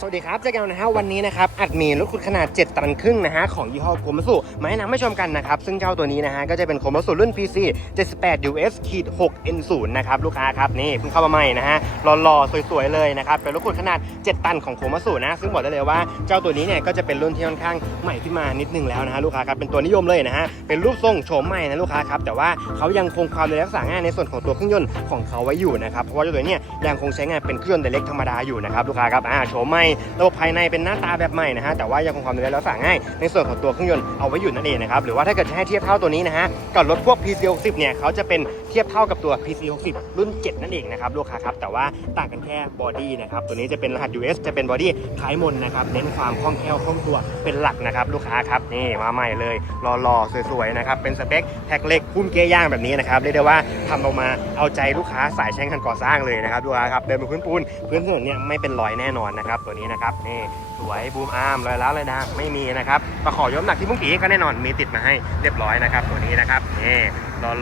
สวัสดีครับเจอกันนะฮะวันนี้นะครับอัดมีรถขุดขนาด 7 ตันครึ่งนะฮะของยี่ห้อโคมัสุมาแนะนำให้ชมกันนะครับซึ่งเจ้าตัวนี้นะฮะก็จะเป็นโคมัสุรุ่น PC 78 US ขีด6 N0 นะครับลูกค้าครับนี่เพิ่งเข้ามาใหม่นะฮะหล่อๆสวยๆเลยนะครับเป็นรถขุดขนาด 7 ตันของโคมัสุนะซึ่งบอกได้เลยว่าเจ้าตัวนี้เนี่ยก็จะเป็นรุ่นที่ค่อนข้างใหม่ขึ้นมานิดนึงแล้วนะฮะลูกค้าครับเป็นตัวนิยมเลยนะฮะเป็นรูปทรงโฉมใหม่นะลูกค้าครับแต่ว่าเขายังคงความในรักษาง่ายในส่วนของตัวเครื่องยนต์ของเขาไว้อยู่นะครับเพราะว่าเจ้าตัวนี้ยังคงใช้งานเป็นเครื่องยนต์เล็กธรรมดาอยู่นะครับลูกค้าครับอ่าโฉมใหม่ระบบภายในเป็นหน้าตาแบบใหม่นะฮะแต่ว่ายังคงความดูแลรักษาง่ายในส่วนของตัวเครื่องยนต์เอาไว้อยู่นั่นเองนะครับหรือว่าถ้าเกิดจะให้เทียบเท่าตัวนี้นะฮะกับรถพวก PC 60เนี่ยเขาจะเป็นเทียบเท่ากับตัว PC 60รุ่น 7 นั่นเองนะครับลูกค้าครับแต่ว่าต่างกันแค่บอดี้นะครับตัวนี้จะเป็นรหัส US จะเป็นบอดี้ท้ายมนนะครับเน้นความคล่องแคล่วคล่องตัวเป็นหลักนะครับลูกค้าครับนี่มาใหม่เลยหล่อๆสวยๆนะครับเป็นสเปคแท็กเล็กพุ่มเกียร์ย่างแบบนี้นะครับเรียกได้ว่าทำออกมาเอาใจลูกค้าสายใช้งานก่อสร้างเลยนะครับลูกค้าครับเดินบนพื้นปูนพื้นถนนเนี่ยไม่เป็นรอยแน่นอนนะครับตัวนี้นะครับนี่สวยบูมอาร์มลอยล้าวลอยดังไม่มีนะครับตะขอยกน้ำหนักที่มุ้งกีก็แน่นอนมีติดมาให้เรียบร้อยนะครับ ตัวนี้นะครับนี่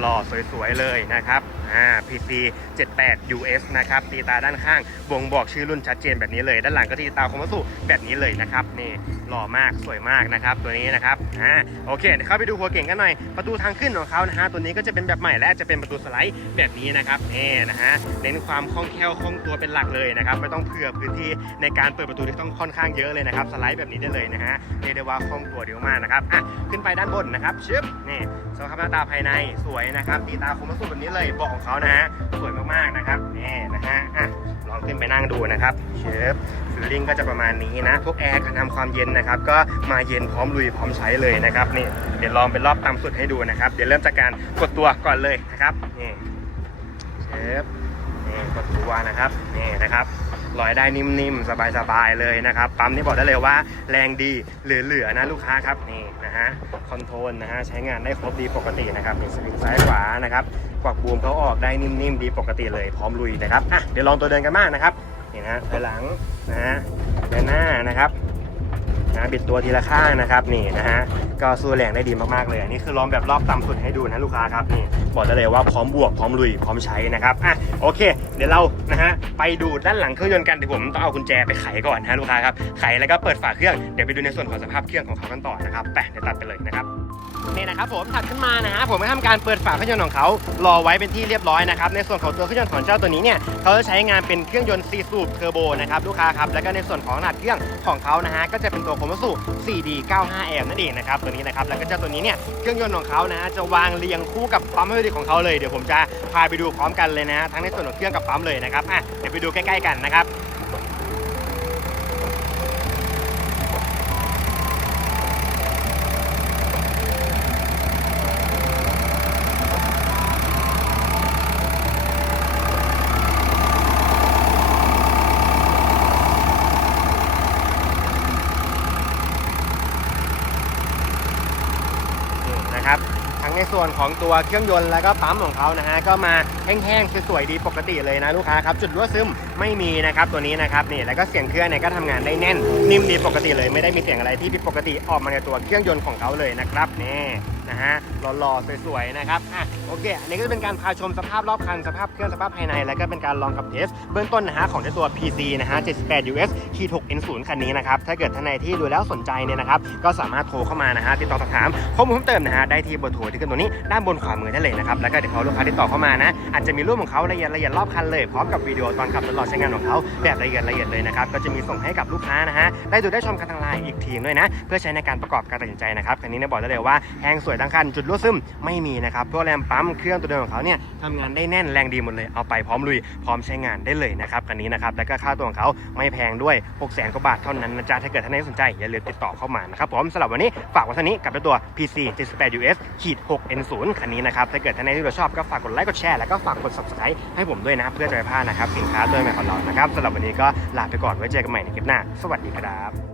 หล่อๆสวยๆเลยนะครับอ่า PC 78 US นะครับตีตาด้านข้างบ่งบอกชื่อรุ่นชัดเจนแบบนี้เลย ด้านหลังก็ตีตาคอมวัสุแบบนี้เลยนะครับนี่ ล่อมากสวยมากนะครับตัวนี้นะครับอ่าโอเคเดี๋ยวเข้าไปดูหัวเก่งกันหน่อยประตูทางขึ้นของเขานะฮะตัวนี้ก็จะเป็นแบบใหม่และจะเป็นประตูสไลด์แบบนี้นะครับนี่นะฮะเน้นความคล่องแคล่วคล่องตัวเป็นหลักเลยนะครับไม่ต้องเผื่อพื้นที่ในการเปิดประตูที่ต้องค่อนข้างเยอะเลยนะครับสไลด์แบบนี้ได้เลยนะฮะเรียกได้ว่าคล่องตัวเดียวมากนะครับอะขึ้นไปด้านบนนะครับชึบนี่สภาพหน้าตาภายในสวยนะครับตีตาคมสุดแบบนี้เลยบอกของเขานะฮะสวยมากๆนะครับนี่นะฮะอะลองขึ้นไปนั่งดูนะครับชึบ ลิ่งก็จะประมาณนี้นะ พวกแอร์การทำความเย็นนะครับ ก็มาเย็นพร้อมลุยพร้อมใช้เลยนะครับนี่เดี๋ยวลองเป็นรอบต่ำสุดให้ดูนะครับ เดี๋ยวเริ่มจากการกดตัวก่อนเลยนะครับนี่เชึบนี่กดตัวนะครับนี่นะครับลอยได้นิ่มๆ สบายๆ เลยนะครับ ปั๊มนี่บอกได้เลยว่าแรงดีเหลือๆนะลูกค้าครับนี่นะฮะคอนโทรลนะฮะใช้งานได้ครบดีปกตินะครับนี่สวิงซ้ายขวานะครับกวักบูมเขาออกได้นิ่มๆ ดีปกติเลยพร้อมลุยนะครับอะเดี๋ยวลองตัวเดินกันบ้างนะครับ นี่นะถอยหลังนะฮะเดินหน้านะครับนะบิดตัวทีละข้างนะครับนี่นะฮะก็สู้แรงได้ดีมากๆเลยอันนี้คือลองแบบรอบต่ำสุดให้ดูนะลูกค้าครับนี่บอกได้เลยว่าพร้อมบวกพร้อมลุยพร้อมใช้นะครับอะโอเค เดี๋ยวเรานะฮะไปดูด้านหลังเครื่องยนต์กันเดี๋ยวผมต้องเอากุญแจไปไขก่อนนะฮะลูกค้าครับไขแล้วก็เปิดฝาเครื่องเดี๋ยวไปดูในส่วนของสภาพเครื่องของเขากันต่อนะครับไปเดี๋ยวตัดไปเลยนะครับ นี่นะครับผมถัดขึ้นมานะฮะผมก็ทำการเปิดฝาเครื่องยนต์ของเขารอไว้เป็นที่เรียบร้อยนะครับในส่วนของตัวเครื่องยนต์ของเจ้าตัวนี้เนี่ยเขาจะใช้งานเป็นเครื่องยนต์4สูบเทอร์โบนะครับลูกค้าครับแล้วก็ในส่วนของขนาดเครื่องของเขานะฮะก็จะเป็นตัวโคมสุ 4D 95M นั่นเองนะครับตัวนี้นะครับแล้วก็เจ้าตัวนี้เนี่ยเครื่องยนต์ของเขานะฮะจะวางเรียงคู่กับปั๊มให้ดีของเขาเลยเดี๋ยวผมจะพาไปดูพร้อมกันเลยนะฮะทั้งในส่วนของเครื่องกับปั๊มเลยนะครับอะเดี๋ยวไปดูใกล้ๆกันนะครับ นี่นะครับทั้ง ในส่วนของตัวเครื่องยนต์แล้วก็ปั๊มของเขานะฮะก็มาแห้งๆสวยๆดีปกติเลยนะลูกค้าครับจุดรั่วซึมไม่มีนะครับตัวนี้นะครับนี่แล้วก็เสียงเครื่องเนี่ยก็ทำงานได้แน่น นิ่มดีปกติเลยไม่ได้มีเสียงอะไรที่ผิดปกติออกมาในตัวเครื่องยนต์ของเขาเลยนะครับนี่นะฮะหล่อๆสวยๆนะครับอะโอเคอันนี้ก็จะเป็นการพาชมสภาพรอบคันสภาพเครื่องสภาพภายใน แล้วก็เป็นการลองขับเทสเบื้องต้นนะฮะของเจ้าตัว PC นะฮะ78 US ขีด6 N0 คันนี้นะครับถ้าเกิดท่านใดที่ดูแล้วสนใจเนี่ยนะครับก็สามารถโทรเข้ามานะฮะติดต่อสอบถามข้อมูลเพิ่มเติมนะฮะได้ที่เบอร์โทรที่ขึ้นตัวนี้ด้านบนขวามือได้เลยนะครับแล้วก็เดี๋ยวเขาลูกค้าติดต่อเข้ามานะอาจจะมีรูปของเขาละเอียดละเอียดรอบคันเลยพร้อมกับวิดีโอตอนขับทดลองใช้งานของเขาแบบละเอียดละเอียดเลยนะครับก็จะมีส่งให้กับลูกค้านะฮะได้ดูได้ชมกันทางไลน์อีกทีด้วยนะ เพื่อใช้ในการประกอบการตัดสินใจนะครับคันนี้เนี่ยบอกได้เลยว่าแห้งสวยทั้งคันจุดรั่วซึมไม่มีนะครับเพวกแรมปั๊มเครื่องตัวเดิมของเขาเนี่ยทำงานได้แน่นแรงดีหมดเลยเอาไปพร้อมลุยพร้อมใช้งานได้เลยนะครับคันนี้นะครับแล้วก็ค่าตัวของเขาไม่แพงด้วย6 0 0 0 0กว่าบาทเท่านั้นนะจ๊ะถ้าเกิดท่านใดสนใจอย่าลืมติดต่อเข้ามานะครับผมสำหรับวันนี้ฝากไว้เท่านี้กับตัว PC 78 US ขีด6 N0 คันนี้นะครับ ถ้าเกิดท่านใดที่เราชอบก็ฝากกดไลค์กดแชร์แล้วก็ฝากกด subscribe ให้ผมด้วยนะเพื่อจะไม่พลาดนะครับสินค้าตัวใหม่ของเรานะครับสำหรับวันนี้ก็ลาไปก่อนไว้เจอกันใหม่ในคลิปหน้า สวัสดีครับ